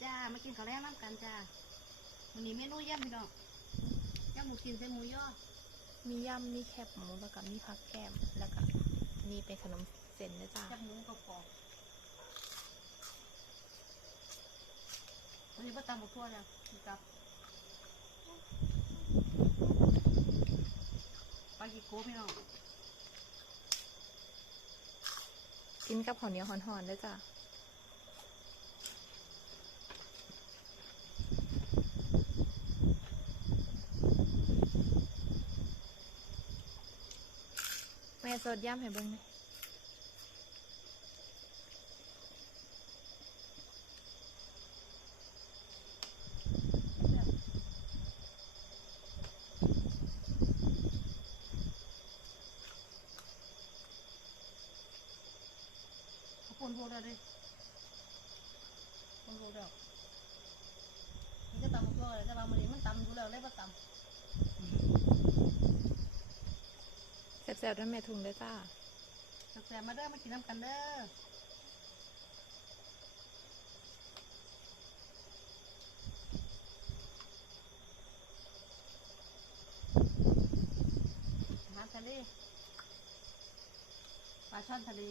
จ้ามากินข้าวแรงน้ำกันจ้าวันนี้เมนูย่ำพี่น้องย่ำหมูกินเส้นหมูย่อมียำมีแคบหมูแล้วก็มีผักแก้มแล้วก็มีเป็นขนมเส้นด้วยจ้าจับหมูกับปอกวันนี้ก็ตำบักทั่วแล้วนี่ครับปลากีโก้พี่น้องกินกับข้าวเหนียวห่อนๆด้วยจ้า แม่สดย่ำให้เบิ่งไหมเขาปนพวกเราดิปนพวกเรานี่ก็ตำบักทั่วเลยแต่ว่ามันนี้มันตำดูแล้วเลยว่าตำแซ่บๆด้วยแม่ทุงด้วยจ้าแซ่บๆมาเด้อมากินน้ำกันเด้อทะเลปลาช่อนทะเล